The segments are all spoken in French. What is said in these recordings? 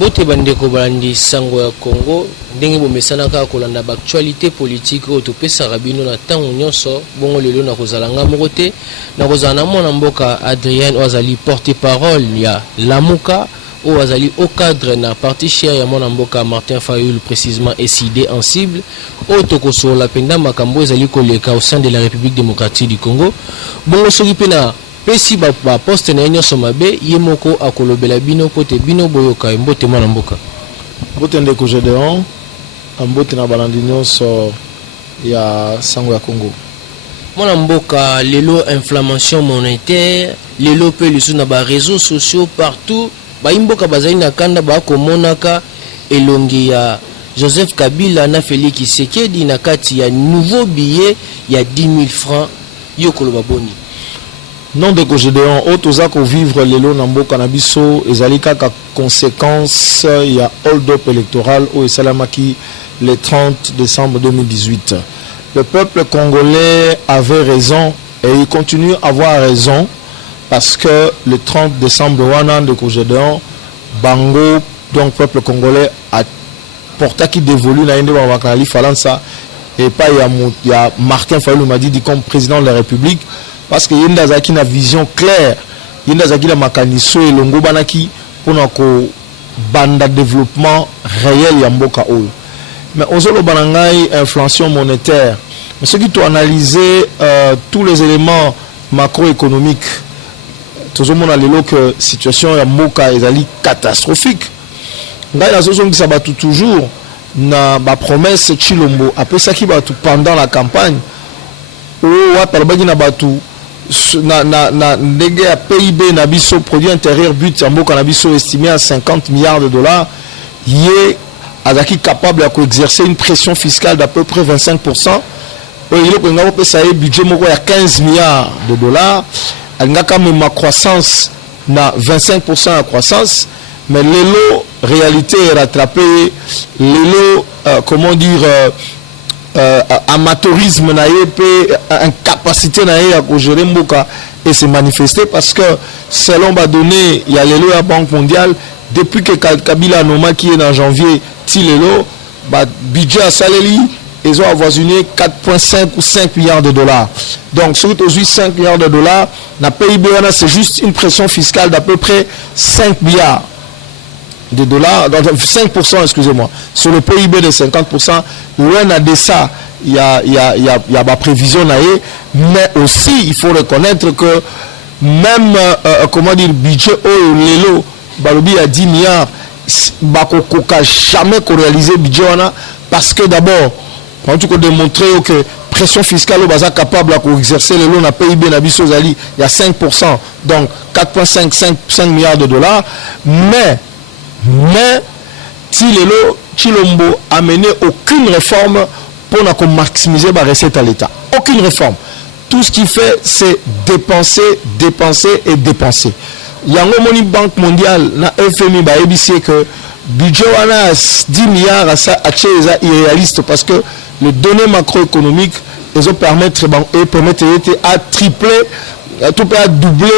Bote bandeko balandi sango ya Congo ndenge bomesana kaka kolanda actualité politique oyo topesaka bino na ntango nyonso bongo lelo na kozala nga moko te na kozala na mwana mboka Adrien azali porte-parole ya Lamuka oyo azali au cadre na parti chère ya mwana mboka Martin Fayulu précisément SID en cible oyo tokosola penda makambo ezali koleka au sein de la République démocratique du Congo bongo soki pe na pesi ba poste na nyonso mabe yemoko akolobela bino pote bino boyoka mbote mwana mboka mbote ndeko Gedeon mbote na balandi nyonso ya sango ya Congo mwana mboka lelo inflammation monétaire lelo pe lisu na ba réseaux sociaux partout ba imboka bazali na kanda ba komonaka elongi ya Joseph Kabila na Félix Tshisekedi na kati ya nouveau billet ya 10 000 francs yokoloba boni. Non de Gédéon, Otozako vivre lelo Namboka Nabiso, ezali kaka conséquence ya hold-up électoral au Salamaki le 30 décembre 2018. Le peuple congolais avait raison et il continue à avoir raison parce que le 30 décembre wana de Gédéon, Bango, donc peuple congolais a porté qui dévolu na inde Bakali Falansa et pas il y a Martin Fayulu m'a dit comme président de la République. Parce que yenda zaki na vision claire yenda zaki na makaniso elongo banaki pona ko banda développement réel ya mboka oyo mais ozolo banangai inflation monétaire mais ce qui doit analyser tous les éléments macroéconomiques tozomona lelo que situation ya mboka ezali catastrophique ngai nazozongisa batu toujours na ba promesse Chilombo apesaki batu pendant la campagne ou atalobaki na batu na ndenge ya PIB na biso produit intérieur brut ya mboka na biso estimé à 50 milliards de dollars yé azaki capable de exercer une pression fiscale d'à peu près 25%. Il a pesa budget moko ya 15 milliards de dollars alingaka même ma croissance na 25% de croissance mais l'élo réalité est rattrapée l'élo comment dire amateurisme na yé incapacité na yé à gérer mboka et se manifester parce que selon ba donné il y a l'élo à Banque mondiale depuis que Kabila Noma qui est en janvier tilelo ba budget à Saleli ils ont avoisiné 4,5 ou 5 milliards de dollars donc sur aux 5 milliards de dollars na PIB c'est juste une pression fiscale d'à peu près 5 milliards de dollars, donc 5%, excusez-moi, sur le PIB de 50%, loin de ça, il y a ma prévision, mais aussi, il faut reconnaître que même, comment dire, budget au Lelo, Balobi a 10 milliards, Bakokoka jamais réalisé le budget, parce que d'abord, en tout cas, démontrer que pression fiscale au Baza capable d'exercer le loan à PIB Nabiso Zali, il y a 5%, donc 4,5 milliards de dollars, mais Chilombo a mené aucune réforme pour maximiser la recette à l'État. Aucune réforme. Tout ce qu'il fait, c'est dépenser. Il y a une Banque mondiale, la FMI, que le budget a 10 milliards à irréaliste parce que les données macroéconomiques ils permettent à tripler. Tout peut doubler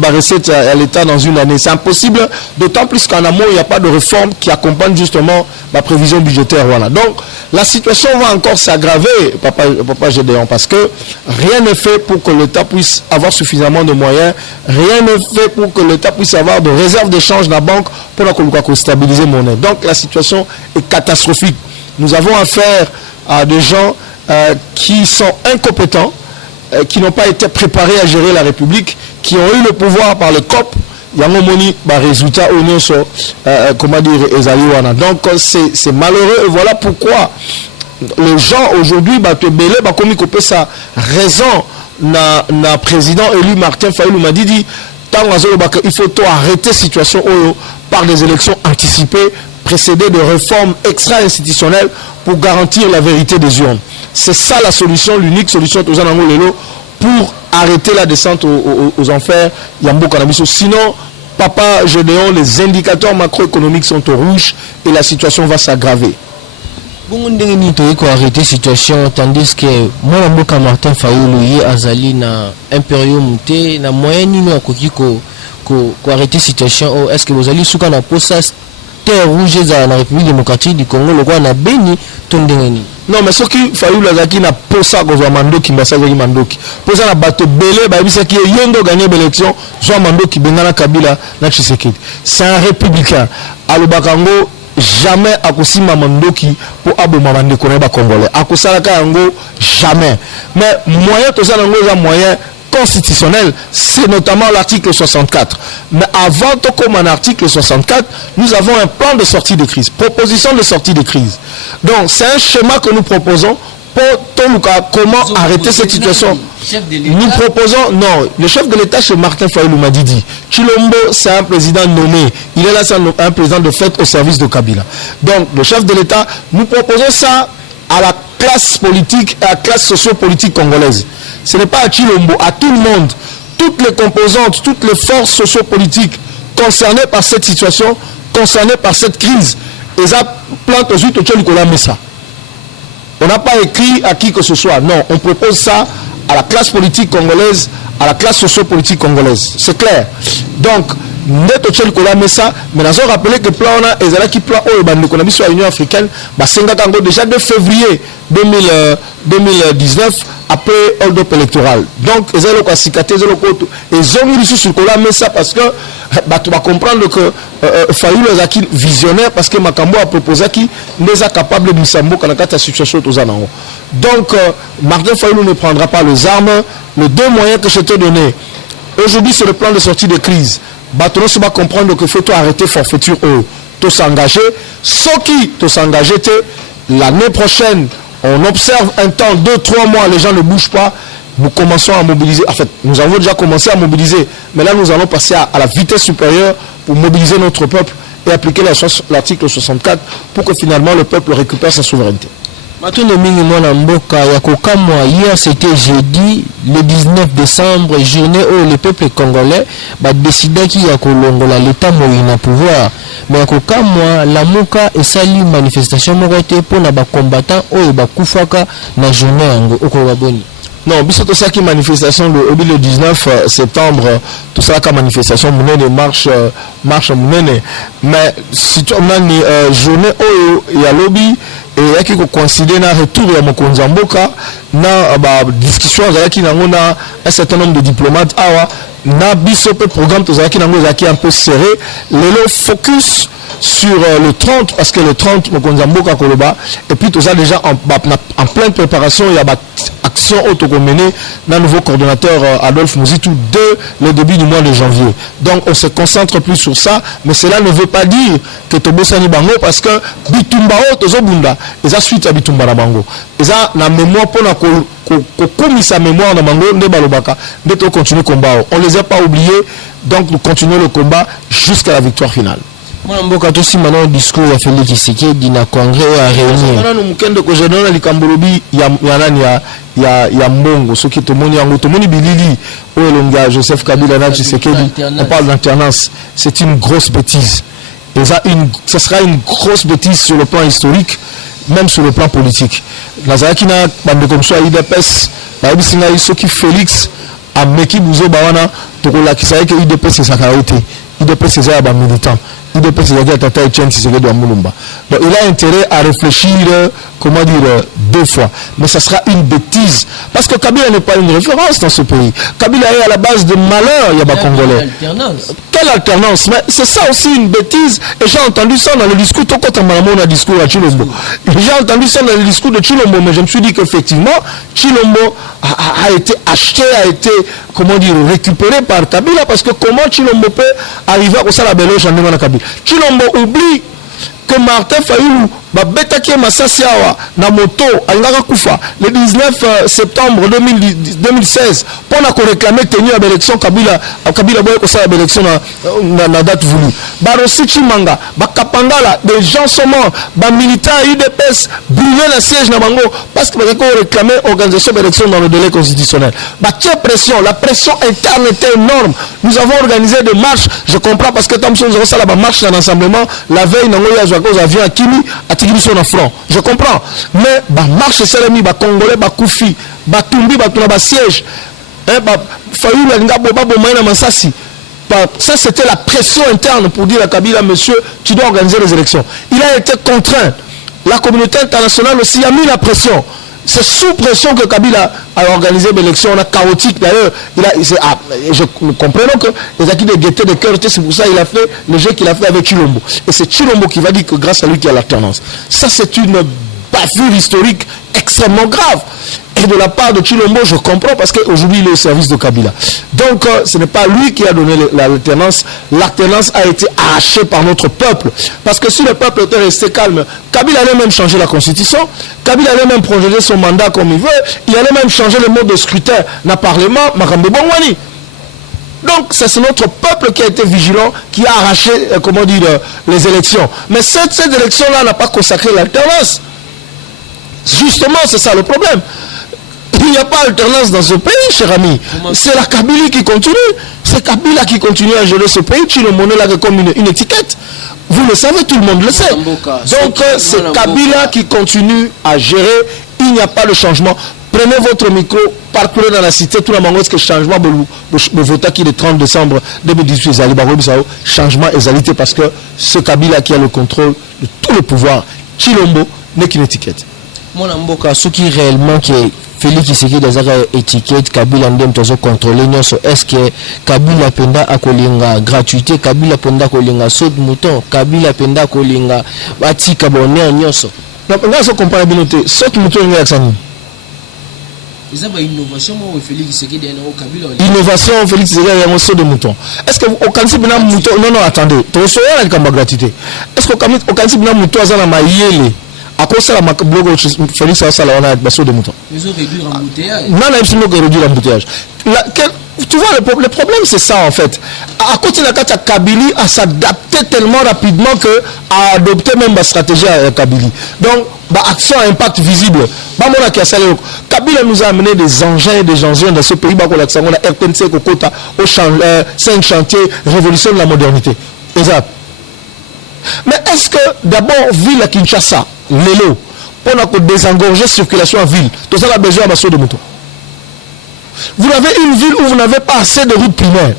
la recette à l'État dans une année. C'est impossible, d'autant plus qu'en amont, il n'y a pas de réforme qui accompagne justement la prévision budgétaire. Voilà. Donc, la situation va encore s'aggraver, Papa Gédéon, parce que rien n'est fait pour que l'État puisse avoir suffisamment de moyens. Rien n'est fait pour que l'État puisse avoir de réserves d'échange dans la banque pour stabiliser la monnaie. Donc, la situation est catastrophique. Nous avons affaire à des gens qui sont incompétents, qui n'ont pas été préparés à gérer la République, qui ont eu le pouvoir par le COP, il y a un résultat au nom sur comment dire Ezaliwana. Donc c'est malheureux et voilà pourquoi les gens aujourd'hui comme il sa raison na président élu Martin Fayulu m'a dit il faut arrêter la situation par des élections anticipées précédées de réformes extra-institutionnelles pour garantir la vérité des urnes. C'est ça la solution, l'unique solution pour arrêter la descente aux enfers Yambo Canabiso. Sinon, Papa Gédéon, les indicateurs macroéconomiques sont au rouge et la situation va s'aggraver. Bon, on peut arrêter la situation tandis que moi, Mboka Martin Fayulu, Azali na Imperium, na moyen nino ko arrêter la situation. Est-ce que vous allez souka na posa terre rouge dans la République démocratique du Congo le roi na Beni tondengeni. Non mais ce qui Fayulu azaki na posa ko mandoki mbasa zaki mandoki posa na bato belé ba bisa ki yendo gagner l'élection soit mandoki bengana Kabila na Tshisekedi. C'est un républicain alobakango jamais akosima mandoki pour aboma bande ko ba congolais akosalaka yango jamais mais moyen to ça nango za moyen constitutionnel, c'est notamment l'article 64. Mais avant de comme un article 64, nous avons un plan de sortie de crise, proposition de sortie de crise. Donc c'est un schéma que nous proposons pour comment arrêter cette situation. Nous proposons, non, le chef de l'État, c'est Martin Fayulu Madidi. Chilombo, c'est un président nommé. Il est là, c'est un président de fait au service de Kabila. Donc le chef de l'État, nous proposons ça à la classe politique, à la classe socio-politique congolaise. Ce n'est pas à Chilombo, à tout le monde, toutes les composantes, toutes les forces socio-politiques concernées par cette situation, concernées par cette crise. Et ça plante aux yeux de Nicolas Messa. On n'a pas écrit à qui que ce soit. Non, on propose ça à la classe politique congolaise, à la classe socio-politique congolaise. C'est clair. Donc, Neto Nicolas Messa, mais nous avons rappelé que le plan est qui plan l'économie sur l'Union africaine, déjà de février 2019, après hold-up électoral. Donc, ils ont cicaté, ils ont mis sur Nicolas Messa parce que tu vas comprendre que Fayulu est visionnaire parce que Makambo a proposé qu'il n'est pas capable de s'ambo quand la situation est aux anneaux. Donc, Martin Fayulu ne prendra pas les armes. Les deux moyens que je t'ai donnés, aujourd'hui, c'est le plan de sortie de crise. Batono se va comprendre que faut arrêter forfaiture tout s'engager. Ce qui tout s'engager, l'année prochaine, on observe un temps, 2-3 mois, les gens ne bougent pas. Nous commençons à mobiliser. En fait, nous avons déjà commencé à mobiliser. Mais là, nous allons passer à la vitesse supérieure pour mobiliser notre peuple et appliquer l'article 64 pour que finalement le peuple récupère sa souveraineté. Hier c'était jeudi le 19 décembre, journée où le peuple congolais a décidé qu'il y a l'état moyen pouvoir. Mais la Mouka et sali manifestation pour les combattants ou les koufaka na journée en non, biso tout ça qui manifestation le 19 septembre, tout ça qui manifestation de marche monene. Mais si tu as une journée où il y a lobby et qui coïncide na retour ya mokonzi mboka na discussion avec un certain nombre de diplomates awa na biso pe programme tout ça qui un peu serré, le focus sur le 30 parce que le 30 mokonzi mboka koloba et puis tout ça déjà en pleine préparation il y a action autocomenée d'un nouveau coordonnateur Adolphe Mouzitou dès le début du mois de janvier. Donc on se concentre plus sur ça, mais cela ne veut pas dire que Tobosani Bango parce que Bitumba Tozobunda, et ça suite à Bitumba na Bango. Et ça na mémoire pour na comme sa mémoire na Bango ne balobaka, de continuer le combat. On les a pas oubliés, donc nous continuons le combat jusqu'à la victoire finale. Moi mboka tosi maintenant discours ya Félix Tshisekedi na congrès à réunir. Maintenant nous mukende ko je donne likambolobi ya nani ya mbongo soki tomoni yango tomoni bilili o elonga Joseph Kabila na Tshisekedi on parle d'alternance, c'est une grosse bêtise. Et ça sera une grosse bêtise sur le plan historique, même sur le plan politique. Nazaki na bande comme ça IDPS, ba bisinga soki Félix a meki buzo bawana tokola kisaye que IDPS c'est sa caractère. IDPS c'est un militant. Donc il a intérêt à réfléchir, comment dire, deux fois. Mais ça sera une bêtise. Parce que Kabila n'est pas une référence dans ce pays. Kabila est à la base de malheur, il y a pas congolais. Quelle alternance? Mais c'est ça aussi une bêtise. Et j'ai entendu ça dans le discours, tout quand on a discours à Chilombo. J'ai entendu ça dans le discours de Chilombo, mais je me suis dit qu'effectivement, Chilombo a été acheté, a été, comment dire, récupéré par Kabila, parce que comment Chilombo peut arriver à ça la belle en demandant Kabila. Chilombo oublie que Martin Fayulu Betaki Massassi Awa na moto alingaka kufa le 19 septembre 2016 pour réclamer tenue à l'élection Kabila boye ko sa élection na date voulue Barosi Chimanga bakapangala des gens sont morts ba militants UDPS brûler la siège na bango parce que bako réclamer organisation d'élection dans le délai constitutionnel pression la pression interne était énorme. Nous avons organisé des marches, je comprends parce que Thompson nous avons ça la marche dans l'ensemblement la veille nango ya jwa cause avion Kimi sur le front. Je comprends. Mais marche Salami, Congolais, Koufi, Tumbi, Tuna siège. Fayulu Linga Boba Bomaina Massassi. Ça, c'était la pression interne pour dire à Kabila, monsieur, tu dois organiser les élections. Il a été contraint. La communauté internationale aussi a mis la pression. C'est sous pression que Kabila a organisé l'élection. On a chaotique d'ailleurs. Je comprends que les acquis de gaieté de cœur, c'est pour ça qu'il a fait le jeu qu'il a fait avec Chilombo. Et c'est Chilombo qui va dire que grâce à lui qu'il y a l'alternance. Ça, c'est une bavure historique extrêmement grave. Et de la part de Chilombo, je comprends parce qu'aujourd'hui, il est au service de Kabila. Donc, ce n'est pas lui qui a donné l'alternance. L'alternance a été arrachée par notre peuple. Parce que si le peuple était resté calme, Kabila allait même changer la constitution. Kabila allait même projeter son mandat comme il veut. Il allait même changer le mode de scrutin dans le Parlement, Marambe Bongwani. Donc, c'est notre peuple qui a été vigilant, qui a arraché, les élections. Mais cette élection-là n'a pas consacré l'alternance. Justement, c'est ça le problème. Il n'y a pas d'alternance dans ce pays, cher ami. C'est la Kabylie qui continue. C'est Kabila qui continue à gérer ce pays. Chilombo là comme une étiquette. Vous le savez, tout le monde le sait. Donc, c'est Kabila qui continue à gérer. Il n'y a pas de changement. Prenez votre micro, parcourez dans la cité, tout le monde est-ce que changement de vote qui le 30 décembre 2018, changement égalité parce que ce Kabila qui a le contrôle de tout le pouvoir, Chilombo n'est qu'une étiquette. Mon amboka, ce qui réellement qui est Félix Tshisekedi dans la étiquette Kabila ndem tozo contrôler nyonso, est-ce que Kabila penda akolinga gratuité, Kabila penda kolinga saut de mouton, Kabila penda kolinga batika bonheur nyonso. Donc on se comprendre bien noté, saut de mouton ngi aksani. Ils ont une innovation au Félix Tshisekedi au Kabila. Innovation Félix Tshisekedi a un saut de mouton. Est-ce que au kanisi bina mouton non attendez, to so ya kamba gratuité. Est-ce que au kanisi bina mouton azana mayele à cause de la blog Félix Tshisekedi on a saut de mouton. Ils ont réduit l'embouteillage. Non, ils ont réduit l'embouteillage. Tu vois, le problème, c'est ça, en fait. À côté de la Kabylie, à s'adapter tellement rapidement que à adopter même la stratégie à Kabylie. Donc, action à impact visible. Kabila nous a amené des engins dans ce pays. On a RTNC, Kokota, au 5 chantiers, révolution de la modernité. Exact. Mais est-ce que, d'abord, ville à Kinshasa, Lelo, pour désengorger la circulation en ville, tout ça a besoin d'un saut de mouton. Vous avez une ville où vous n'avez pas assez de routes primaires.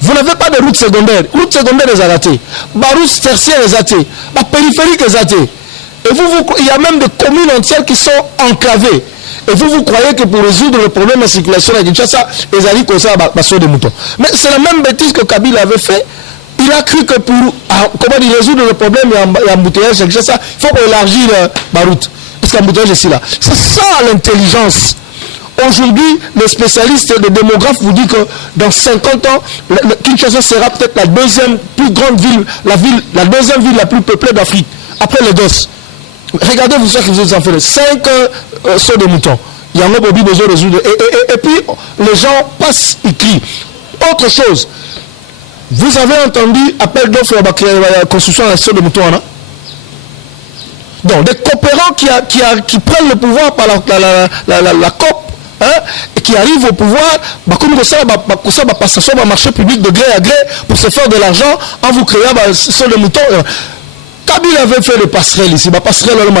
Vous n'avez pas de routes secondaires. Routes secondaires les arrêtées. Routes tertiaires les arrêtées. Périphériques les arrêtées. Et il y a même des communes entières qui sont enclavées. Et vous croyez que pour résoudre le problème de circulation à Kinshasa, les alliés comme ça, saut de mouton. Mais c'est la même bêtise que Kabila avait fait. Il a cru que pour résoudre le problème et l'embouteillage à Kinshasa, il faut élargir la route. Parce qu'embouteillage est ici là. C'est ça l'intelligence. Aujourd'hui, les spécialistes, les démographes vous disent que dans 50 ans, Kinshasa sera peut-être la deuxième plus grande ville, la deuxième ville la plus peuplée d'Afrique, après Lagos. Regardez vous ce que vous en faites. 5 sauts de moutons. Il y en a besoin de résoudre. Et puis, les gens passent, ils crient. Autre chose, vous avez entendu appel d'offres à la construction d'un saut de moutons, non? Donc, des coopérants qui prennent le pouvoir par la COP, et qui arrivent au pouvoir, comme ça passation au marché public de gré à gré pour se faire de l'argent en vous créant sur le mouton. Kabila avait fait le passerelle ici, passerelle on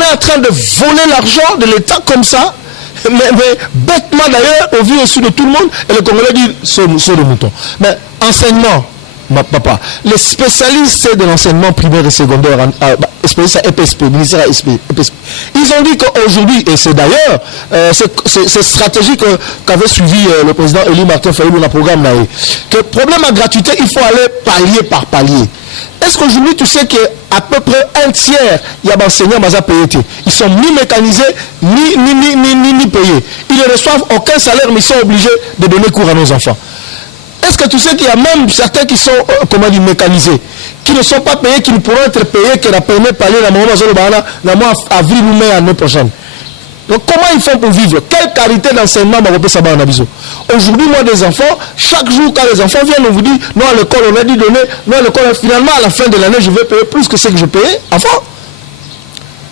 est en train de voler l'argent de l'État comme ça, mais bêtement d'ailleurs, au vu au-dessus de tout le monde, et le Congolais dit sur le mouton. Mais enseignement, papa, les spécialistes de l'enseignement primaire et secondaire, spécialistes EPSP, ministère EPSP, ils ont dit qu'aujourd'hui, et c'est d'ailleurs c'est stratégique qu'avait suivi le président Élie Martin Fayou dans le programme, que le problème à gratuité, il faut aller palier par palier. Est-ce qu'aujourd'hui, tu sais qu'à peu près un tiers, il y a des enseignants qui sont payés. Ils sont ni mécanisés, ni payés. Ils ne reçoivent aucun salaire, mais ils sont obligés de donner cours à nos enfants. Est-ce que tu sais qu'il y a même certains qui sont mécanisés, qui ne sont pas payés, qui ne pourront être payés que la première palier dans le mois avril ou mai l'année prochaine? Donc comment ils font pour vivre? Quelle qualité d'enseignement aujourd'hui, moi des enfants, chaque jour quand les enfants viennent, on vous dit non à l'école on a dit donner, non à l'école finalement à la fin de l'année je vais payer plus que ce que je payais avant.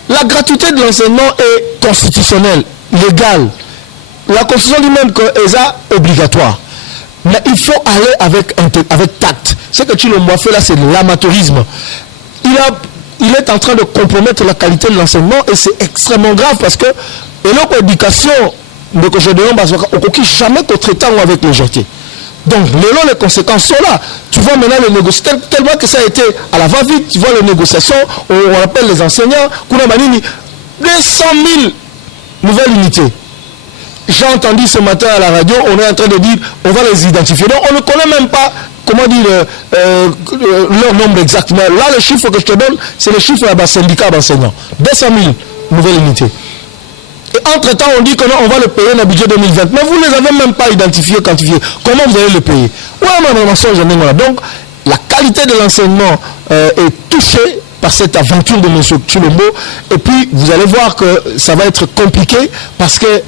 La gratuité de l'enseignement est constitutionnelle, légale. La constitution dit même que c'est obligatoire. Mais il faut aller avec tact. Ce que Chilombo fait là, c'est de l'amateurisme. Il est en train de compromettre la qualité de l'enseignement et c'est extrêmement grave parce que l'éducation, de Gédéon Bazwaka, on ne jamais traiter avec légèreté. Donc, les conséquences sont là. Tu vois maintenant les négociations, tellement que ça a été à la va-vite, tu vois les négociations, on appelle les enseignants, 200 000 nouvelles unités. J'ai entendu ce matin à la radio, on est en train de dire, on va les identifier. Donc, on ne connaît même pas, comment dire, leur nombre exactement. Là, le chiffre que je te donne, c'est le chiffre d'un syndicat d'enseignants. 200 000 nouvelles unités. Et entre-temps, on dit que non, on va le payer dans le budget 2020. Mais vous ne les avez même pas identifiés, quantifiés. Comment vous allez le payer? Donc, la qualité de l'enseignement est touchée par cette aventure de M. Tshilombo. Et puis, vous allez voir que ça va être compliqué parce que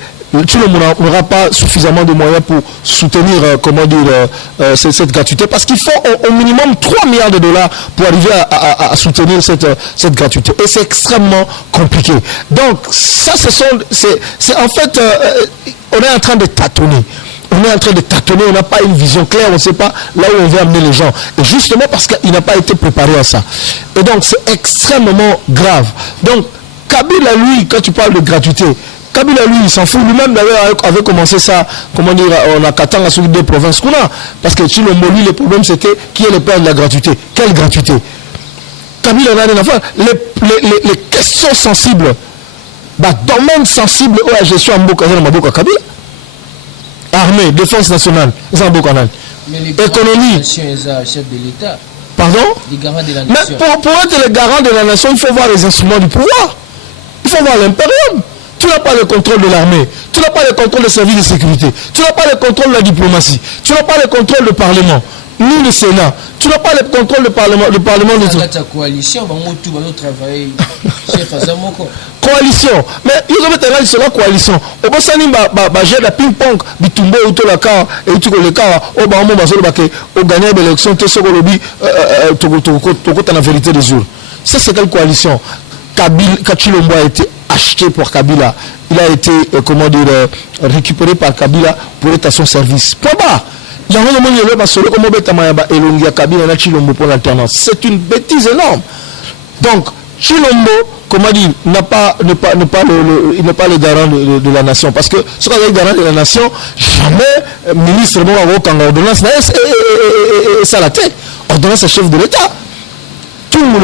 Tshilombo n'aura pas suffisamment de moyens pour soutenir cette gratuité. Parce qu'il faut au minimum 3 milliards de dollars pour arriver à soutenir cette gratuité. Et c'est extrêmement compliqué. Donc, ça, c'est en fait, on est en train de tâtonner. On n'a pas une vision claire, on ne sait pas là où on veut amener les gens. Et justement parce qu'il n'a pas été préparé à ça. Et donc, c'est extrêmement grave. Donc, Kabila, lui, quand tu parles de gratuité, Kabila, lui, il s'en fout. Lui-même, d'ailleurs, avait commencé ça, comment dire, on a Katanga sur des provinces qu'on a. Parce que Tshilombo, lui, le problème, c'était qui est le père de la gratuité. Quelle gratuité? Kabila, on a rien à faire. Les questions sensibles, domaine sensible où la gestion en Mboka, Kabila. Armée, défense nationale, économie. Chef de l'État. Pardon? Les garants de la nation. Mais pour être le garant de la nation, il faut voir les instruments du pouvoir. Il faut voir l'impérium. Tu n'as pas le contrôle de l'armée. Tu n'as pas le contrôle des services de sécurité. Tu n'as pas le contrôle de la diplomatie. Tu n'as pas le contrôle du Parlement. Ni le Sénat. Tu n'as pas le contrôle du Parlement. Le Parlement de la coalition, tout va travailler. Coalition. Mais ils ont été sur la coalition. Au bout de ça, la ping-pong, bitumbo, ou tout le cas, et tout le cas, au bas, au gagner l'élection, tout ce que l'on dit, la vérité des jours. Ça, c'est quelle coalition? Tshilombo a été acheté par Kabila. Il a été, récupéré par Kabila pour être à son service. Point barre. C'est une bêtise énorme. Donc, Tshilombo, comment dire, il n'est pas le garant de la nation. Parce que ce qu'on est le garant de la nation, jamais ministre bon avoir ordonnance, et ça la tête. Ordonnance à chef de l'État. Tout le monde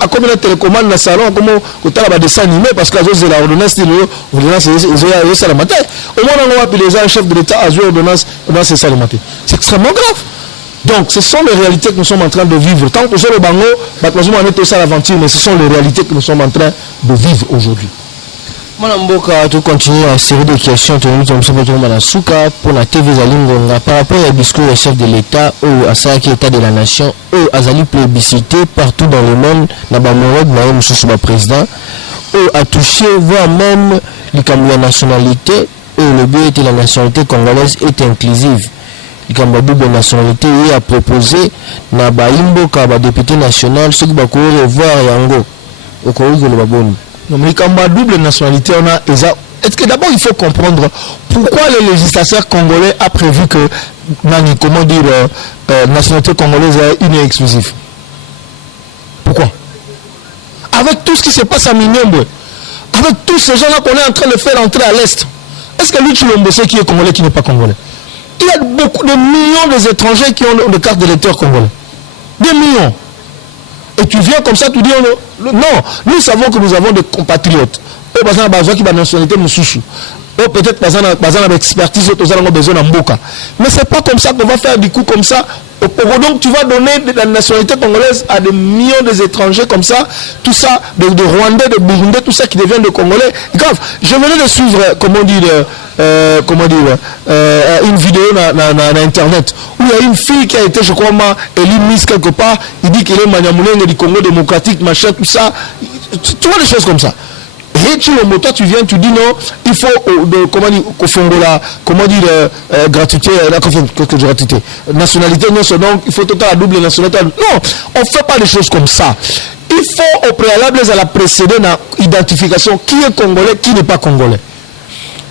a comme une télécommande dans le salon, comme tu as des dessins animés, parce que l'ordonnance, c'est la matin. Au moins, on va les chefs de l'État à jouer l'ordonnance, c'est ça le matin. C'est extrêmement grave. Donc, ce sont les réalités que nous sommes en train de vivre. Tant que nous sommes au Bango, on est aussi à l'aventure, mais ce sont les réalités que nous sommes en train de vivre aujourd'hui. Mboka, tu continues à série de questions pour la TV Zalingonga par rapport au discours du chef de l'État ou à ça qui est état de la nation ou à Zali plébiscité partout dans le monde, dans le président ou à toucher voire même la nationalité et le but de la nationalité congolaise est inclusive. La double nationalité est à proposer na Mboka député national ceux qui va revoir Yango au Congo le Baboni. Non, mais quand on a double nationalité, on a. Est-ce que d'abord il faut comprendre pourquoi le législateur congolais a prévu que comment dire nationalité congolaise est une et exclusive? Pourquoi? Avec tout ce qui se passe à Minembwe, avec tous ces gens-là qu'on est en train de faire entrer à l'Est, est-ce que lui Tshilombo sait qui est congolais, qui n'est pas congolais? Il y a beaucoup de millions d'étrangers qui ont le carte d'électeur congolais. Des millions. Et tu viens comme ça, tu dis non, nous savons que nous avons des compatriotes. Par exemple, qui ont nationalité Moussoussou. Peut-être par exemple, expertise, nous avons besoin d'un Mboka. Mais ce n'est pas comme ça qu'on va faire du coup comme ça. Donc tu vas donner la nationalité congolaise à des millions d'étrangers comme ça, tout ça, de Rwandais, de Burundais, tout ça qui deviennent des Congolais. Grave, je venais de suivre, une vidéo dans Internet où il y a une fille qui a été, je crois, élue Miss quelque part. Il dit qu'il est Manyamulenge du Congo démocratique, machin, tout ça. Tu vois des choses comme ça. Et Tshilombo, toi tu viens, tu dis non, il faut gratuité, nationalité, non, donc il faut total la double nationalité. Non, on ne fait pas des choses comme ça. Il faut au préalable à la précéder dans l'identification qui est congolais, qui n'est pas congolais.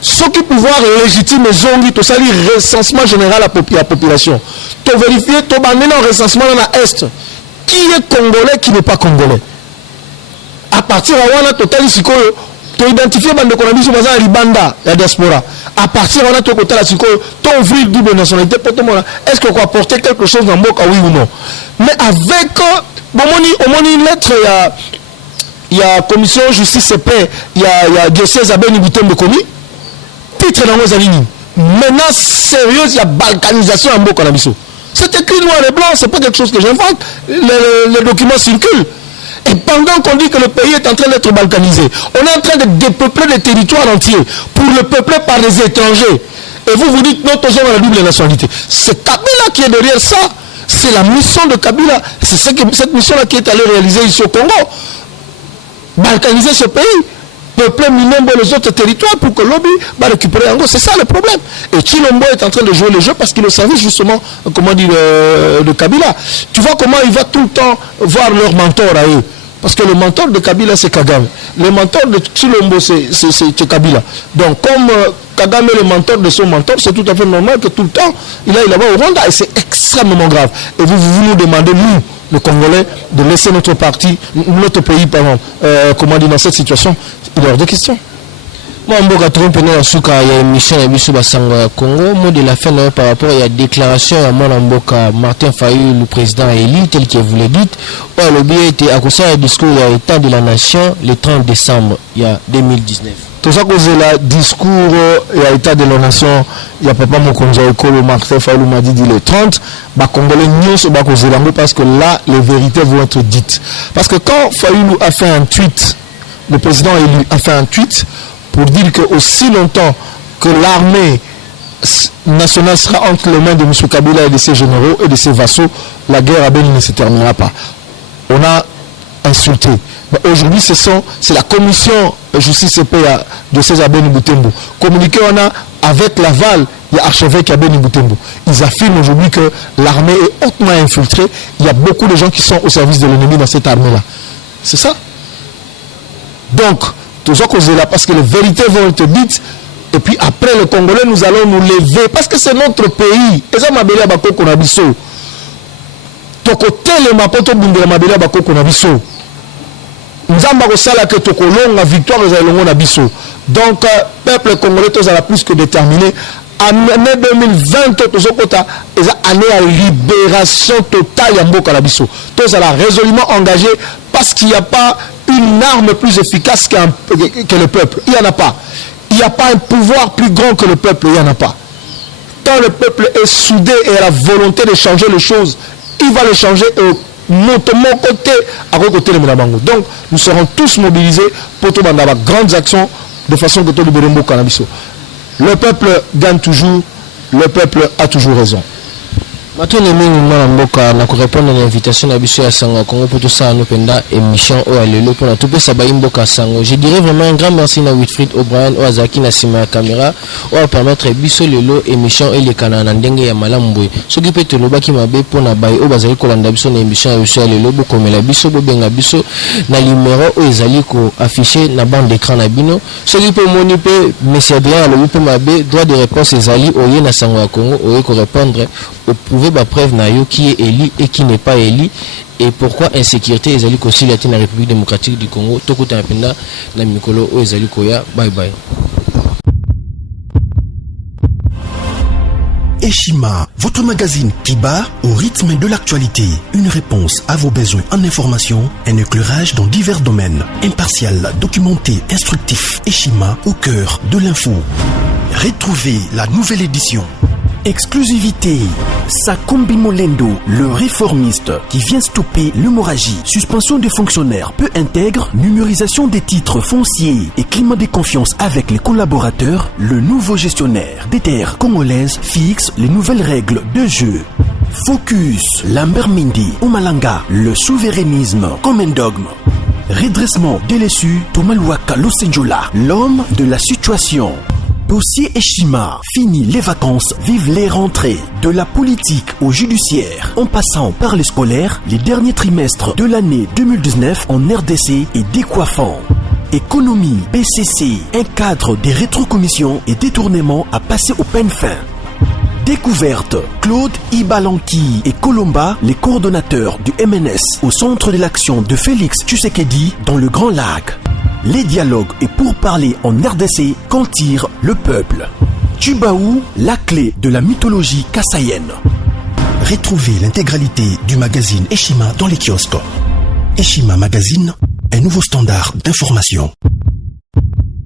Ce qui pouvoir légitime zongi, tout ça, le recensement général à la population. Tu vérifier, tu vas mener un recensement dans l'Est. Qui est congolais, qui n'est pas congolais. À partir de là, total, to identifier bande ko na biso baza libanda la diaspora à partir on a to kota la siko to ouvrir double nationalité pour tout monde est-ce qu'on peut apporter quelque chose dans Mboka oui ou non mais avec omoni une lettre il y a commission justice et paix il y a diocèse à Beni Butembo commis titre dans nos alignes menace sérieuse il y a balkanisation en Mboka na biso c'est écrit noir et blanc c'est pas quelque chose que j'invente les documents circulent. Et pendant qu'on dit que le pays est en train d'être balkanisé, on est en train de dépeupler des territoires entiers pour le peupler par les étrangers. Et vous dites non, tous ont la double nationalité. C'est Kabila qui est derrière ça. C'est la mission de Kabila. C'est cette mission-là qui est allée réaliser ici au Congo. Balkaniser ce pays, peupler Minombo et les autres territoires pour que l'Obi va récupérer Ango. C'est ça le problème. Et Chilombo est en train de jouer le jeu parce qu'il est au service justement, comment dire, de Kabila. Tu vois comment il va tout le temps voir leur mentor à eux. Parce que le mentor de Kabila, c'est Kagame. Le mentor de Chilombo, c'est Kabila. Donc, comme Kagame est le mentor de son mentor, c'est tout à fait normal que tout le temps, il aille là-bas au Rwanda. Et c'est extrêmement grave. Et vous nous demandez, nous, les Congolais, de laisser notre pays, comment dire, dans cette situation. Il y a hors de question. Moi, je suis très il y a une émission à Congo. Mot de la fin par rapport à la déclaration à Mboka Martin Fayulu, le président élu, tel qu'il vous l'a dit. Le billet était à cause du discours à l'état de la nation le 30 décembre 2019. Tout ça, c'est le discours à l'état de la nation. Il y a papa Mokonzo Ekolo, Martin Fayulu m'a dit le 30. Congolais news parce que là, les vérités vont être dites. Parce que quand Fayulu a fait un tweet, le président élu a fait un tweet pour dire que aussi longtemps que l'armée nationale sera entre les mains de M. Kabila et de ses généraux et de ses vassaux, la guerre à Beni ne se terminera pas. On a insulté. Aujourd'hui, c'est la commission justice et paix de César Beni Butembo. Communiqué, on a avec l'aval, il y a archevêque à Beni Butembo. Ils affirment aujourd'hui que l'armée est hautement infiltrée. Il y a beaucoup de gens qui sont au service de l'ennemi dans cette armée-là. C'est ça. Donc, tout ça cause là parce que les vérités vont être dites et puis après les Congolais nous allons nous lever parce que c'est notre pays et ça mabeli abako konabiso tokote le mapoto bundela mabeli abako konabiso nzamba ko sala que tokolonga victoire za longo na biso donc peuple congolais tous la plus que déterminé année 2020 tous okota eza année à libération totale ya mboka na biso tous la résolument engagé parce qu'il n'y a pas une arme plus efficace que le peuple. Il n'y en a pas. Il n'y a pas un pouvoir plus grand que le peuple. Il n'y en a pas. Quand le peuple est soudé et a la volonté de changer les choses, il va le changer mon côté à côté de Mounabango. Donc, nous serons tous mobilisés pour tout le monde avoir grandes actions de façon que tout le monde cannabis. Le peuple gagne toujours. Le peuple a toujours raison. Maintenant, nous répondre à l'invitation à Bissou à Sango Congo pour tout ça, nous penda émission au Alelo pour tout ça Imboka Sango. Je dirais vraiment un grand merci à Wilfried O'Brien, au Azaki Nassima caméra, pour permettre Bissou Lelo émission et les canaux Ndenge ya Malamboué. Ce qui peut te le baki mabe pour na baye au Bazali Kolanda Bissou na émission à Bissou Lelo comme la Bissou Bobenga Bissou na numéro au Ezali ko affiché na bande d'écran na bino. Ce qui peut moniper monsieur Adrien le peut mabe droit de réponse Ezali au Yé na Sango Congo au ko répondre au prouver ba preuve na yo qui est élu et qui n'est pas élu et pourquoi insécurité ezali ko silati na République démocratique du Congo tokuta penda na mikolo o ezali koya bye bye. Eshima, votre magazine qui bat au rythme de l'actualité. Une réponse à vos besoins en information, un éclairage dans divers domaines. Impartial, documenté, instructif. Eshima au cœur de l'info. Retrouvez la nouvelle édition. Exclusivité, Sakombi Molendo, le réformiste qui vient stopper l'hémorragie, suspension des fonctionnaires peu intègre, numérisation des titres fonciers et climat de confiance avec les collaborateurs, le nouveau gestionnaire des terres congolaises fixe les nouvelles règles de jeu. Focus, Lambert Mindi, Omalanga, le souverainisme comme un dogme. Redressement délaissé, Tomaluaka Losenjola, l'homme de la situation. Dossier Eshima, fini les vacances, vive les rentrées. De la politique au judiciaire, en passant par les scolaires, les derniers trimestres de l'année 2019 en RDC est décoiffant. Économie, BCC, un cadre des rétrocommissions et détournements à passer au peigne fin. Découverte, Claude Ibalanki et Colomba, les coordonnateurs du MNS au centre de l'action de Félix Tshisekedi dans le Grand Lac. les dialogues et pourparlers en RDC qu'en tire le peuple. Tubaou, la clé de la mythologie kassaïenne. Retrouvez l'intégralité du magazine Eshima dans les kiosques. Eshima Magazine, un nouveau standard d'information.